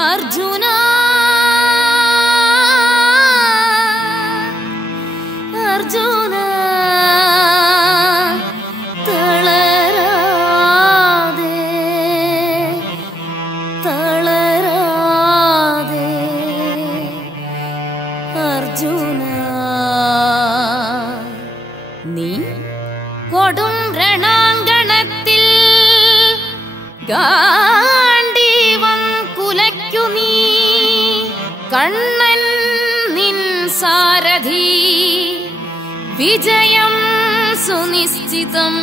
അർജുന അർജുന തളരാതെ തളരാതെ അർജുന നീ കൊടും രണാങ്കണത്തിൽ ഗാണ്ഡീവം കുലയ്ക്കു നീ കണ്ണൻ നിൻ സാരഥി വിജയം സുനിശ്ചിതം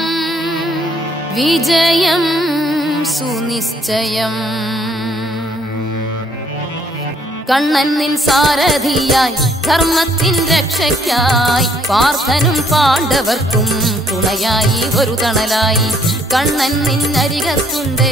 വിജയം സുനിശ്ചയം കണ്ണൻ നിൻ സാരഥിയായി ധർമ്മത്തിൻ രക്ഷയ്ക്കായി പാർത്ഥനും പാണ്ഡവർക്കും തുണയായി ഒരു തണലായി കണ്ണൻ നിന്നരികത്തുണ്ട്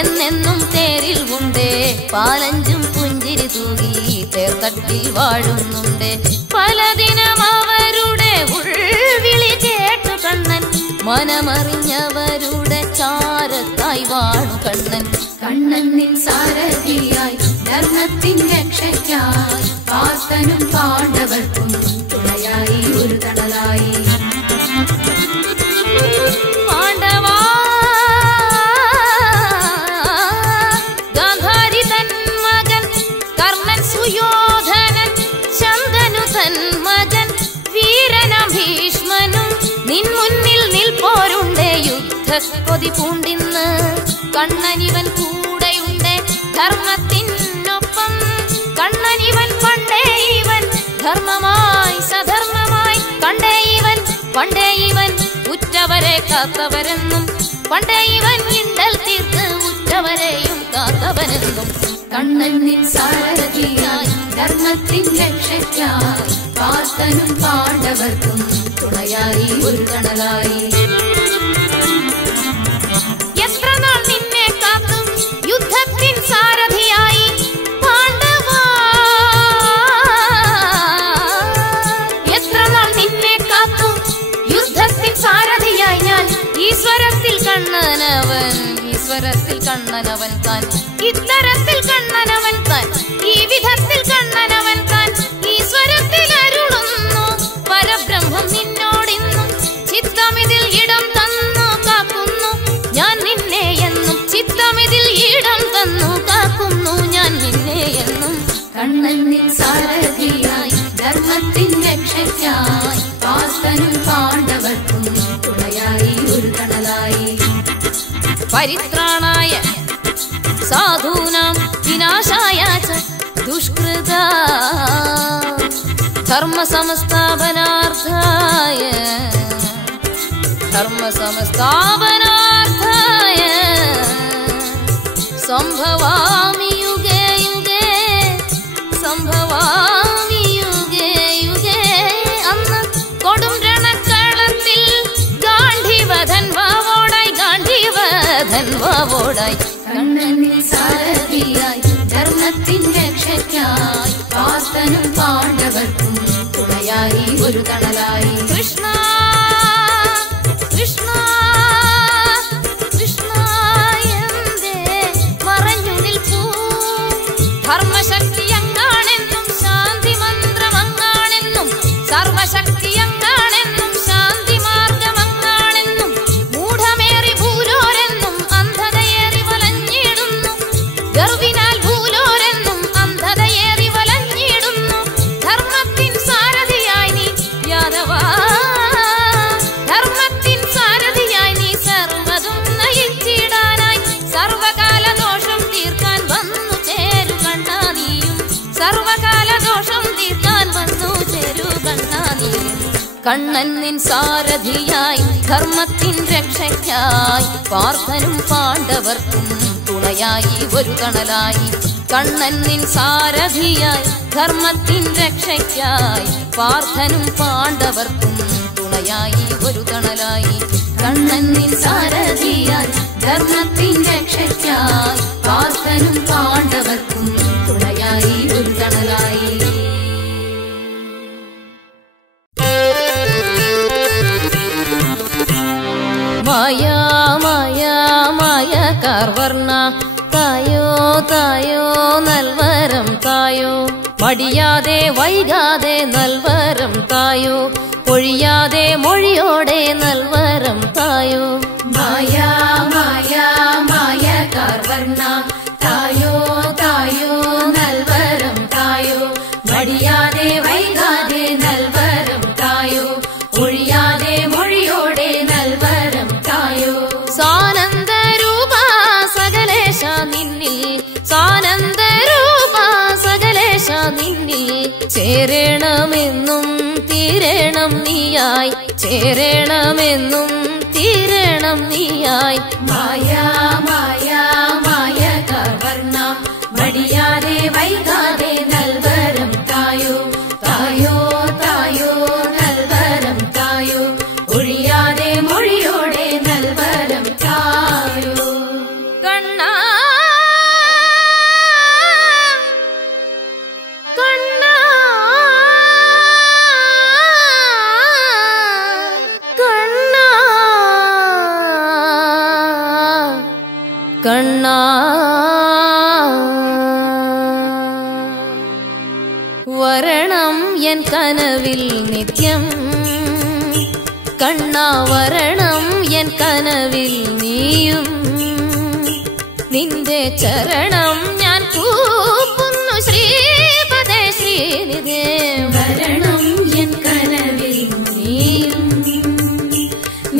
എന്നെന്നും തേരിൽ ഉണ്ട് പാലഞ്ചും പുഞ്ചിരി തൂകി തേർത്തട്ടിൽ വാഴുന്നുണ്ട് പലദിനം അവരുടെ ഉൾവിളി കേട്ടു കണ്ണൻ മനമറിഞ്ഞവരുടെ ചാരത്തായി വാണു കണ്ണൻ കണ്ണൻ നിൻ സാരഥിയായി ധർമ്മത്തിൻ രക്ഷയ്ക്കായി പാർത്ഥനും പാണ്ഡവർക്കും തുണയായി ഒരു തണലായി പാണ്ഡവാ ഗാന്ധാരി തൻ മകൻ കർണൻ സുയോധനൻ ശന്തനു തൻ മകൻ വീരനാം ഭീഷ്മനും നിൻ മുന്നിൽ നിൽപ്പോരുണ്ടേ യുദ്ധക്കൊതി പൂണ്ടിന്ന് കണ്ണനിവൻ കൂടെയുണ്ട് ധർമ്മത്തിനൊപ്പം കണ്ണനിവൻ പണ്ടേ ഇവൻ ധർമ്മമായി സധർമ്മമായി കണ്ടേ ഇവൻ ഉറ്റവരെ കാത്തവരെന്നും പണ്ടേ ഇവൻ ഇണ്ടൽ തീർത്ത് ഉറ്റവരെയും കാത്തവനെന്നും കണ്ണൻ നിൻ സാരഥിയായി ധർമ്മത്തിൻ രക്ഷയ്ക്കായി പാർത്ഥനും പാണ്ഡവർക്കും തുണയായി ഒരു തണലായി എത്ര നാൾ നിന്നെ കാത്തും യുദ്ധത്തിൻ സാരഥിയായി പാണ്ഡവാ എത്ര നാൾ നിന്നെ കാത്തും യുദ്ധത്തിൻ സാരഥിയായി ഞാൻ ഈശ്വരത്തിൽ കണ്ണനവൻ താൻ ഇത്തരത്തിൽ കണ്ണനവൻ താൻ ഈ വിധത്തിൽ കണ്ണനവൻ താൻ ഈശ്വരത്തിൽ അരുളുന്നു പരബ്രഹ്മം നിന്നോടിന്നും ചിത്തമിതിൽ ഇടം തന്നു കാക്കുന്നു ഞാൻ നിന്നെ എന്നും ചിത്തമിതിൽ ഇടം തന്നു കാക്കുന്നു ഞാൻ നിന്നെ എന്നും കണ്ണൻ നിൻ സാരഥിയായി ധർമ്മത്തിൻ രക്ഷയ്ക്കായി പാർത്ഥനും പാണ്ഡവർക്കും തുണയായി ഒരു തണലായി പരിത്രാണായ സാധൂനാം വിനാശായ ച ദുഷ്കൃതാ ധർമ്മസംസ്ഥാപനാർത്ഥായ സംഭവാമി യുഗേ യുഗേ സംഭവാമി യുഗേ യുഗേ അന്ന് കൊടും രണക്കളത്തിൽ ഗാന്ധീവധൻ വാവോടായി കണ്ണൻ നിൻ സാരഥിയായി ധർമ്മത്തിൻ രക്ഷയ്ക്കായി പാർത്ഥനും പാണ്ഡവർക്കും തുണയായി ഒരു തണലായി കൃഷ്ണ കൃഷ്ണ കൃഷ്ണ എന്തേ മറഞ്ഞു നിൽപ്പൂ ധർമ്മശക്തി അങ്ങാണെന്നും ശാന്തി മന്ത്രം അങ്ങാണെന്നും സർവശക്തി അങ്ങാണെന്നും ശാന്തി മാർഗം അങ്ങാണെന്നും മൂഢമേറി ഭൂലോരെന്നും അന്ധതയേറി വലഞ്ഞിടുന്നു ഗർവിനാൽ ഭൂലോരെന്നും അന്ധതയേറി വലഞ്ഞിടുന്നു ധർമ്മത്തിൻ സാരഥിയായി നീ യാദവാ ധർമ്മത്തിൻ സാരഥിയായി നീ സർവ്വതും നയിച്ചിടാനായി സർവകാല ദോഷം തീർക്കാൻ വന്നു ചേരു കണ്ണാ നീയും സർവകാല ദോഷം തീർക്കാൻ വന്നു ചേരു കണ്ണാ നീയും കണ്ണൻ നിൻ സാരഥിയായി ധർമ്മത്തിൻ രക്ഷയ്ക്കായി പാർത്ഥനും പാണ്ഡവർക്കും തുണയായി ഒരു തണലായി കണ്ണൻ നിൻ സാരഥിയായി ധർമ്മത്തിൻ രക്ഷയ്ക്കായി പാർത്ഥനും പാണ്ഡവർക്കും തുണയായി ഒരു തണലായി കണ്ണൻ നിൻ സാരഥിയായി ധർമ്മത്തിൻ രക്ഷയ്ക്കായി പാർത്ഥനും പാണ്ഡവർക്കും തുണയായി ഒരു തണലായി മായാ മായാ മായ കാർവർണ തായോ തായോ നൽവരം തായോ മടിയാതെ വൈകാതെ നൽവരം തായോ പൊഴിയാതെ മൊഴിയോടെ നൽവരം തായോ മായാ മായാ മായകാർവർണ്ണ തായോ തായോ നൽവരം തായോ മടിയാതെ വൈകാതെ നൽവരം തായോ ഒഴിയാതെ മൊഴിയോടെ നൽവരം തായോ സാനന്ദരൂപ സകലേശ നിന്നിൽ സാനന്ദരൂപ സകലേശ നിന്നിൽ ചേരണമെന്നും തീരണം നീയായി ചേരണമെന്നും തീരണം നീയായി മായാ മായാ മായകാർവർണ്ണ മടിയാതെ വൈകാതെ നൽവരം തായോ തായോ തായോ നൽവരം തായോ ഒഴിയാതെ മൊഴിയോടെ നൽവരം തായോ കണ്ണാ കണ്ണാ കണ്ണാ കണ്ണാ വരണം എൻ കനവിൽ നിത്യം കണ്ണാ വരണം എൻ കനവിൽ നീയും നിന്റെ ചരണം ഞാൻ കൂപ്പുന്നു ശ്രീപദേ ശ്രീനിധേ വരണം എൻ കനവിൽ നീയും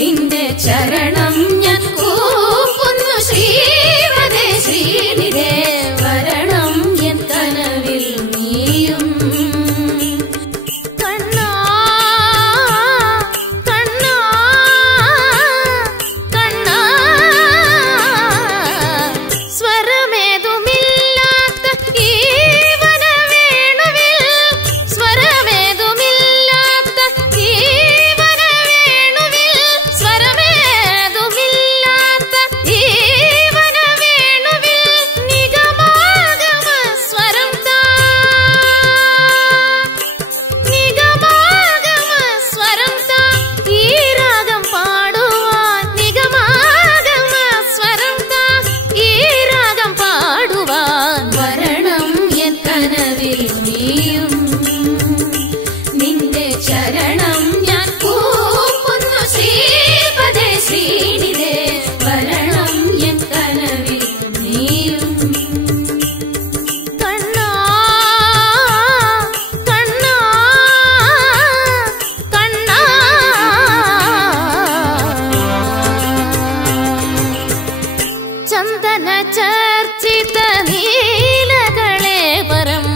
നിന്റെ ചരണം ഞാൻ കൂപ്പുന്നു ശ്രീപദേ ശ്രീനിധേ വരണം എൻ കനവിൽ നീയും കണ്ണാ കണ്ണാ കണ്ണാ സ്വരമേതുമില്ലാത്ത ഈ വനവേണുവിൽ സ്വരമേതുമില്ലാത്ത ഈ വനവേണുവിൽ സ്വരമേതുമില്ലാത്ത ഈ വനവേണുവിൽ നിഗമാഗമ സ്വരം താ നിഗമാഗമ സ്വരം താ ഈ രാഗം പാടുവാൻ നിഗമാഗമ സ്വരം താ ഈ രാഗം പാടുവാൻ വരണം എൻ കനവിൽ നീയും നിന്റെ ചരണം ഞാൻ കൂപ്പുന്നു ശ്രീപദേ ശ്രീനിധേ വരണം എൻ കനവിൽ നീയും കണ്ണാ കണ്ണാ കണ്ണാ ചന്ദന ചർച്ചിത നീലകളേപരം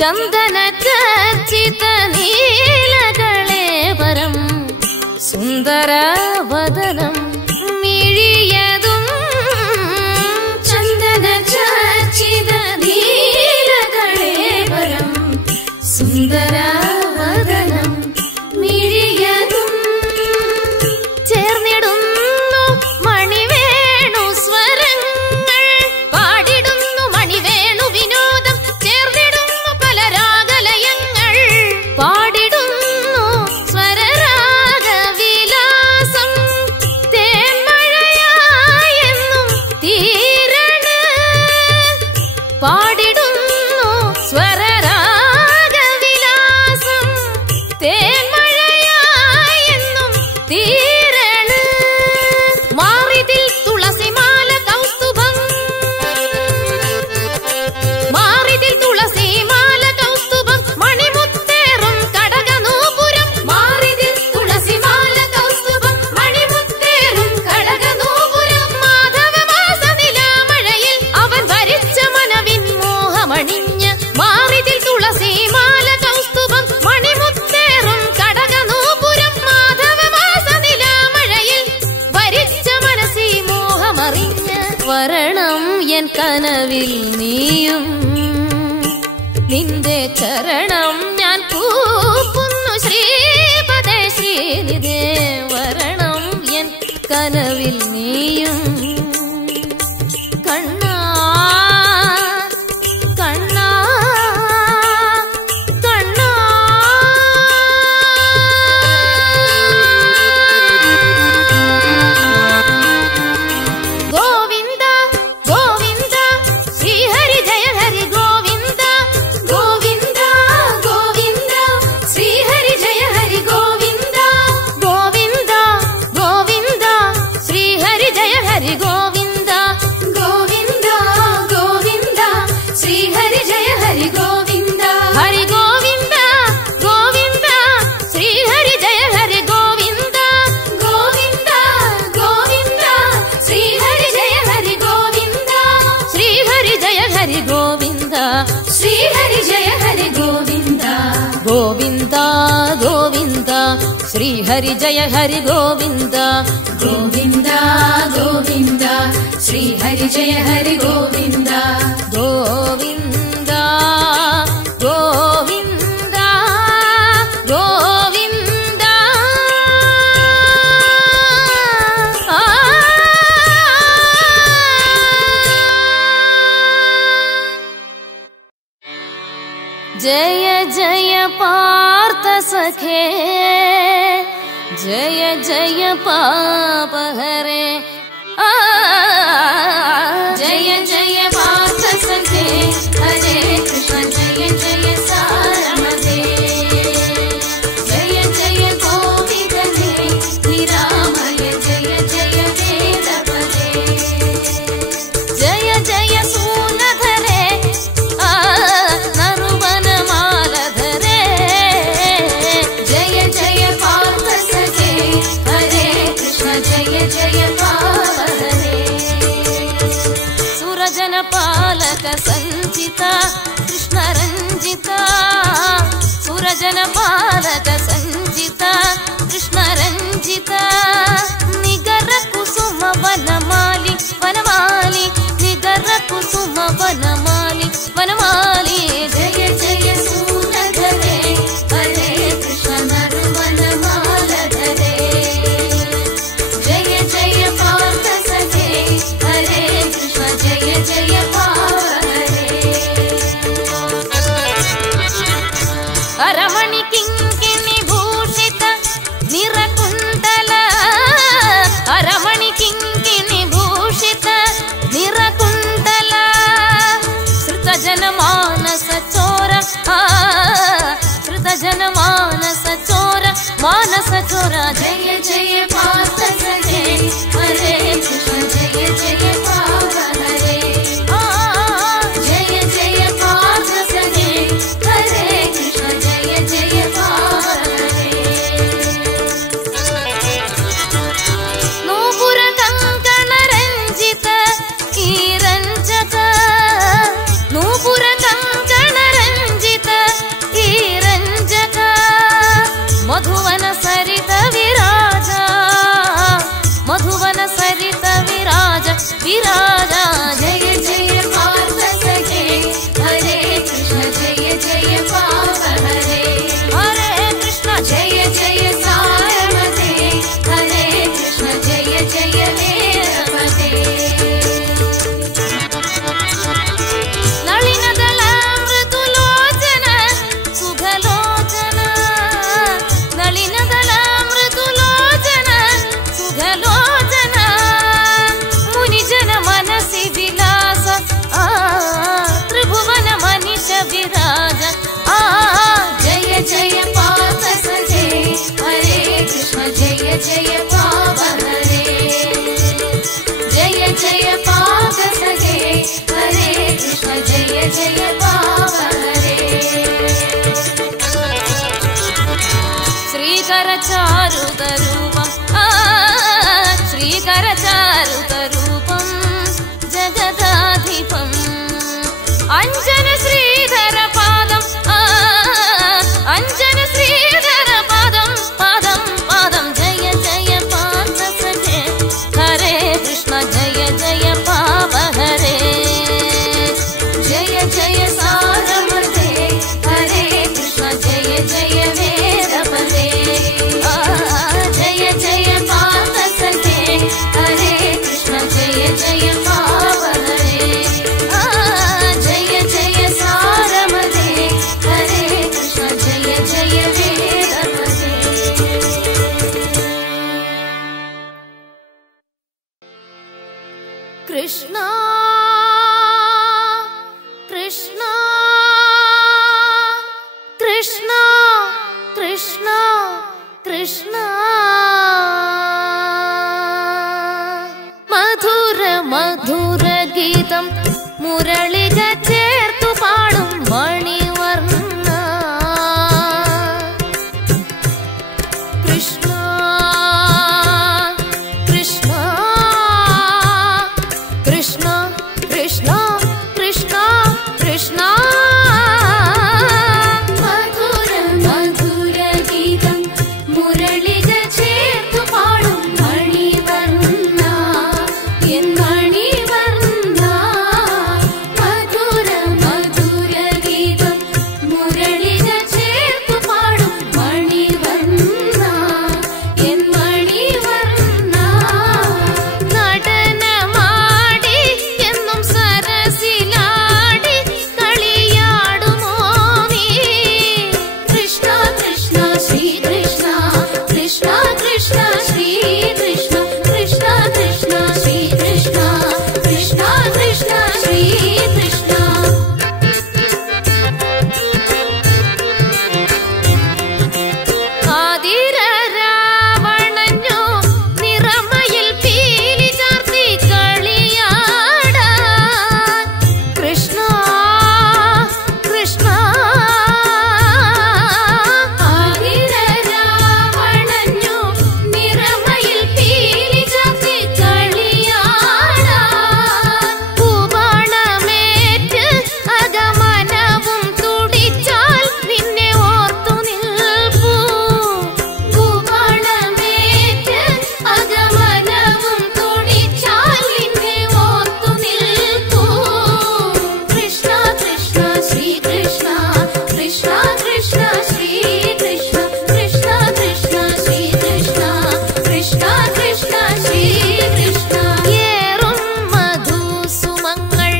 ചന്ദന ചർച്ചിത നീലകളേപരം സുന്ദരവദനം മിഴിയതും ചന്ദന ചർച്ചിത നീലകളേപരം സുന്ദരവദനം മിഴിയതും ചേർന്നിടുന്നു മണിവേണു സ്വരങ്ങൾ പാടിടുന്നു മണിവേണു വിനോദം ചേർന്നിടുന്നു പല രാഗലയങ്ങൾ പാടിടുന്നു സ്വരരാഗവിലാസം തേന്മഴയായെന്നും തീരണ പാടിടുന്നു സ്വരരാഗവിലാസം തേന്മഴയായെന്നും തീരണ മാറിതിൽ തുളസിമാല കൗസ്തുഭം മാറിതിൽ തുളസിമാല കൗസ്തുഭം മണിമുത്തേറും കടകനൂപുരം മാറിതിൽ തുളസിമാല കൗസ്തുഭം മണിമുത്തേറും കടകനൂപുരം മാധവമാസ നിലാമഴയിൽ അവൻ വരിച്ച മനവിൻ മോഹമണിഞ്ഞ് മാറിതിൽ തുളസിമാല കൗസ്തുഭം മണിമുത്തേറും കടകനൂപുരം മാധവമാസ നിലാമഴയിൽ വരിച്ച മനസ്സി മോഹമറിഞ്ഞ് വരണം എൻ കനവിൽ നീയും നിന്റെ ചരണം ഞാൻ കൂപ്പുന്നു ശ്രീപദേ ശ്രീനിധേ വരണം എൻ കനവിൽ നീയും കണ്ണാ കണ്ണാ കണ്ണാ ഗോവിന്ദ ഗോവിന്ദ ശ്രീ ശ്രീഹരി ജയ ഹരി ഗോവിന്ദ ഗോവിന്ദ ഗോവിന്ദ ശ്രീഹരി ജയ ഹരി ഗോവിന്ദ ഗോവിന്ദ ഗോവിന്ദ ഗോവിന്ദ ജയ ജയ പാർത്ഥ സഖേ ജയ ജയ പാപഹരേ ജയ ജയ പാർത്ഥ സഖേ ഹരേ കൃഷ്ണ ജയ ജയ സാരമതേ ജയ ജയ ഗോവിന്ദനേ നിരാമയ ജയ ജയ വേദപദേ ജയ ജയ സൂനധരേ നറുവനമാലധരേ ജയ ജയ പാർത്ഥ സഖേ ഹരേ കൃഷ്ണ ജയ ജയ പാവഹരേ സുരജന പാലക സഞ്ചിത കൃഷ്ണ രഞ്ജിത സുരജന പാലക സഞ്ചിത കൃഷ്ണ രഞ്ജിത നിഗര കുസുമ വനമാലി വനമാലി നിഗര കുസുമ വനമാലി വനമാലി ജയ ജയ സൂനധരേ ഹരേ കൃഷ്ണ നറുവനമാലധരേ ജയ ജയ പാർത്ഥ സഖേ ഹരേ കൃഷ്ണ ജയ ജയ പാവഹരേ അരമണി കിങ്കിണി ഭൂഷിത നിറകുണ്ടല അരമണി കിങ്കിണി ഭൂഷിത നിറകുണ്ടല ധൃതജന മാനസ ചോര ധൃതജന മാനസ ചോര മാനസ ചോര ജയ ജയ പാർത്ഥ സഖേ ഹരേ കൃഷ്ണ ജയ ജയ പാവഹരേ ജയ ജയ പാർത്ഥ സഖേ ഹരേ കൃഷ്ണ ജയ ജയ പാവഹരേ നൂപുര കങ്കണ രഞ്ജിത ഈ രഞ്ജക നൂപുര കങ്കണ രഞ്ജിത ഈ രഞ്ജക മധുവന സരിത വിരാജ മധുവന സരിത വിരാജ വിരാജ ജയ ജയ പാർത്ഥ സഖേ ഹരേ കൃഷ്ണ ജയ ജയ പാവഹരേ ഹരേ കൃഷ്ണ ജയ ജയ സാരമതേ ഹരേ കൃഷ്ണ ജയ ജയ വേദപദേ നളിനദള മൃദുലോചന സുഖലോചന നളിനദള മൃദുലോചന സുഖലോചന മുനിജന മനസി വിലാസ ത്രിഭുവന മനിഷ വിരാജ ജയ ജയ പാർത്ഥ സഖേ ഹരേ കൃഷ്ണ ജയ ജയ പാവഹരേ ജയ ജയ പാർത്ഥ സഖേ ഹരേ കൃഷ്ണ ജയ ജയ പാവഹരേ ശ്രീകര ചാരുതരൂപം ശ്രീകര ചാരുതരൂപം ജഗദാധിപം അഞ്ജന ശ്രീധര പാദം അഞ്ജന ശ്രീധര പാദം പാദം പാദം ജയ ജയ പാർത്ഥ സഖേ ഹരേ കൃഷ്ണ ജയ ജയ പാവഹരേ ജയ ജയ സാരമതേ ഹരേ കൃഷ്ണ ജയ ജയ വേദപദേ ജയ ജയ പാർത്ഥ സഖേ ഹരേ കൃഷ്ണ ജയ ജയ പാവഹരേ ജയ ജയ സാരമതേ ഹരേ കൃഷ്ണ ജയ ജയ വേദപദേ കൃഷ്ണ കൃഷ്ണ കൃഷ്ണ കൃഷ്ണ കൃഷ്ണ മധുര മധുര ഗീതം മുരളിക ചേർത്തു പാടും മണിവർണ്ണ കൃഷ്ണ കൃഷ്ണ കൃഷ്ണ കൃഷ്ണ കൃഷ്ണ കൃഷ്ണ മധുര മധുര ഗീതം മുരളിക कृष्ण कृष्ण श्री कृष्ण कृष्ण कृष्ण श्री कृष्ण कृष्ण कृष्ण श्री कृष्ण ആതിര രാവണഞ്ഞു നിറമയിൽ പീലി ചാർത്തി കളിയാടാൻ കൃഷ്ണ കൃഷ്ണ ആതിര രാവണഞ്ഞു നിറമയിൽ പീലി ചാർത്തി കളിയാടാൻ പൂബാണമേറ്റ് അകമനവും തുടിച്ചാൽ നിന്നെ ഓർത്തു നിൽപ്പൂ പൂവാണമേറ്റ് അകമനവും തുടിച്ചാൽ നിന്നെ ഓർത്തു നിൽപ്പൂ കൃഷ്ണ കൃഷ്ണ ശ്രീ കൃഷ്ണ കൃഷ്ണ കൃഷ്ണ ശ്രീ കൃഷ്ണ കൃഷ്ണ കൃഷ്ണ ശ്രീ കൃഷ്ണ കൃഷ്ണ കൃഷ്ണ ശ്രീ കൃഷ്ണ ഏറും മധുസുമങ്ങൾ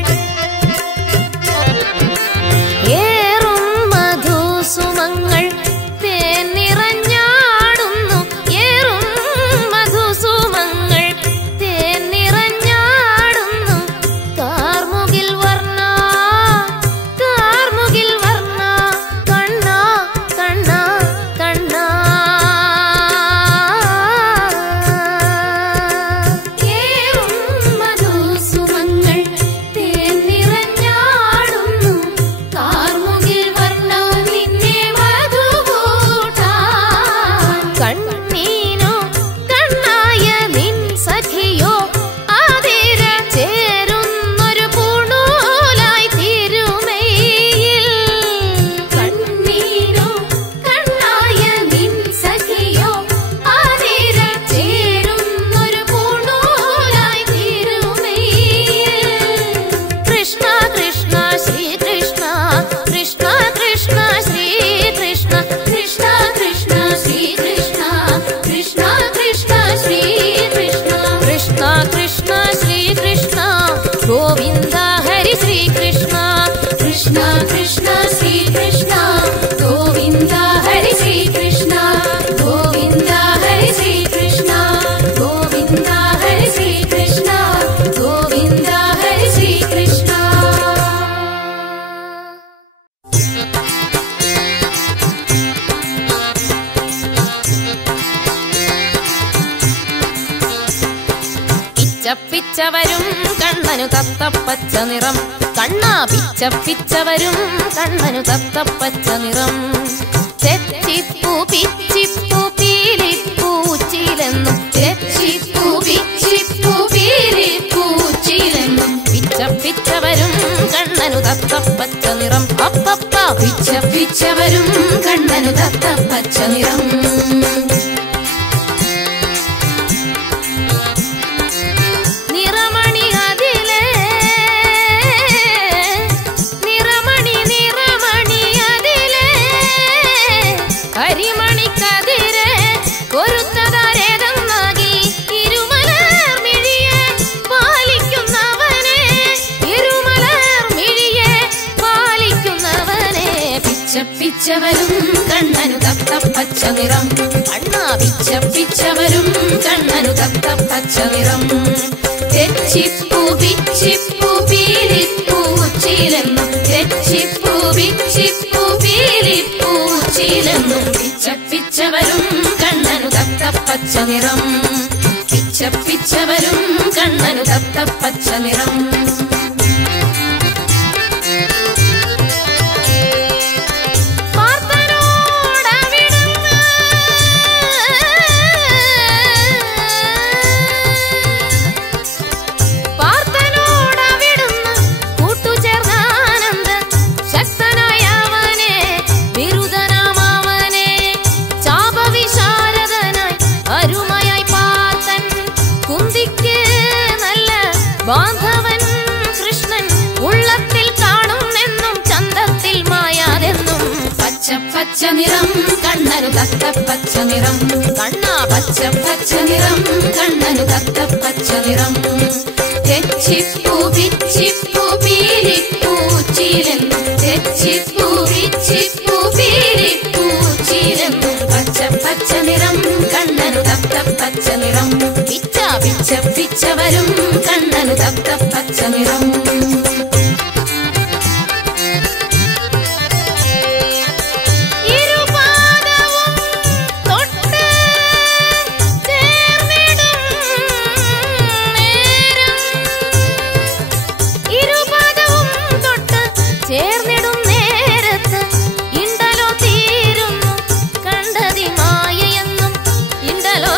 ഏറും മധുസുമങ്ങൾ തേൻ നിറഞ്ഞാടുന്നു ഏറും മധുസുമങ്ങൾ തേൻ നിറഞ്ഞാടുന്നു കാർമുകിൽ വർണ്ണ കണ്ണ കണ്ണ കണ്ണ ഏറും മധുസുമങ്ങൾ തേൻ നിറഞ്ഞാടുന്നു കാർമുകിൽ വർണ്ണ നിന്നെ മധുകൂട്ടാൻ കണ്ണീനോ കണ്ണായ നിൻ സഖിയോ ആതിര ചേരുന്നൊരു പൂണൂലായി തിരുമയിൽ കണ്ണീരോ കണ്ണായ നിൻ സഖിയോ ആതിര ചേരുന്നൊരു പൂണൂലായി തിരുമയിൽ കൃഷ്ണ കൃഷ്ണ ശ്രീ കൃഷ്ണ കൃഷ്ണ കൃഷ്ണ ശ്രീ കൃഷ്ണ കൃഷ്ണ കൃഷ്ണ ശ്രീ കൃഷ്ണ കൃഷ്ണ കൃഷ്ണ ശ്രീ കൃഷ്ണ കൃഷ്ണ കൃഷ്ണ ശ്രീ കൃഷ്ണ ഗോവിന്ദ ഹരി ശ്രീ കൃഷ്ണ കൃഷ്ണ കൃഷ്ണ ശ്രീ കൃഷ്ണ ഗോവിന്ദ ഹരി ശ്രീ കൃഷ്ണ ഗോവിന്ദ ഹരി ശ്രീ കൃഷ്ണ ഗോവിന്ദ ഹരി ശ്രീ കൃഷ്ണ ഗോവിന്ദ ഹരി ശ്രീ കൃഷ്ണ പിച്ചവരും കണ്ണനു തത്തപ്പച്ച നിറം കണ്ണാ പിച്ചവരും കണ്ണനു തത്തപ്പച്ച നിറം തെച്ചിപ്പൂ പിച്ചിപ്പൂ പീലിപ്പൂച്ചിലെന്നും തെച്ചിപ്പൂ പിച്ചിപ്പൂ പീലിപ്പൂച്ചിലെന്നും പിച്ചവരും കണ്ണനു തത്തപ്പച്ച നിറം അപ്പപ്പ പിച്ചവരും കണ്ണനു തത്തപ്പച്ച നിറം നിറമണി അതിലെ കരിമണിക്കതിരെ കൊരുത്തതാരേതെന്നാകി ഇരുമലർ മിഴിയെ പാലിക്കുന്നവനെ പിച്ചവരും കണ്ണനു തത്തപ്പച്ച നിറം അണ്ണാ പിച്ചവരും കണ്ണനു തത്തപ്പച്ച നിറം തെച്ചിപ്പൂ പിച്ചിപ്പൂ പീലിപ്പൂച്ചിലെന്നും തെച്ചിപ്പൂ പിച്ചിപ്പൂ പീലിപ്പൂച്ചിലെന്നും പിച്ചവരും കണ്ണനു തത്തപ്പച്ച നിറം പിച്ചവരും കണ്ണനു തത്തപ്പച്ച നിറം ബാന്ധവൻ കൃഷ്ണൻ ഉള്ളത്തിൽ കാണുന്നെന്നും ചന്തത്തിൽ മായാതെന്നും പച്ച നിറം കണ്ണനു തത്തപ്പച്ച നിറം കണ്ണാ പച്ച നിറം കണ്ണനു തത്തപ്പച്ച നിറം തെച്ചിപ്പൂ പിച്ചിപ്പൂ പീലിപ്പൂച്ചിലെന്നും തെച്ചിപ്പൂ പിച്ചിപ്പൂ പീലിപ്പൂച്ചിലെന്നും പച്ച നിറം കണ്ണ പിച്ചപ്പിച്ചവരും കണ്ണനു തത്ത പച്ച നിറം ചേർന്നിടും നേരത്ത് ഇണ്ടലോ തീരുന്നു കണ്ടതി മായയെന്നും ഇണ്ടലോ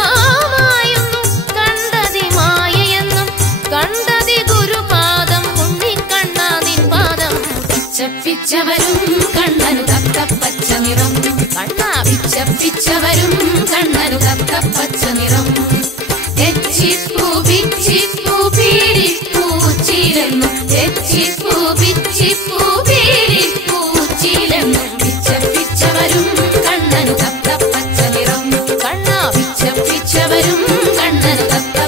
മായുന്നു കണ്ടതി മായയെന്നും കണ്ടതി ഗുരുപാദം ഉണ്ണിക്കണ്ണാതിൻ പാദം പിച്ചപ്പിച്ചവരും കണ്ണനു തത്ത പച്ച നിറം കണ്ണാ പിച്ചപ്പിച്ചവരും കണ്ണനു തത്ത പച്ച നിറം എച്ചിപ്പൂ പിച്ചിപ്പൂ പീരിപ്പൂ ചീലെന്നും എച്ചിപ്പൂ പിച്ചിപ്പൂ പീരിപ്പൂ ചീലെന്നും പിച്ചപ്പിച്ചവരും കണ്ണനു തത്ത പച്ച നിറം കണ്ണാ പിച്ചപ്പിച്ചവരും കണ്ണനു തത്ത